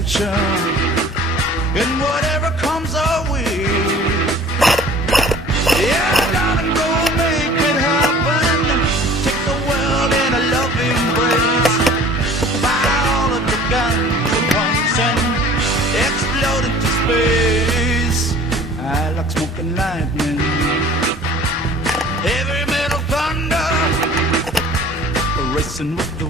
adventure in whatever comes our way. Yeah, darling, go make it happen. Take the world in a loving embrace. Fire all of the guns at once and explode into space. I like smoke and lightning, heavy metal thunder, racing with the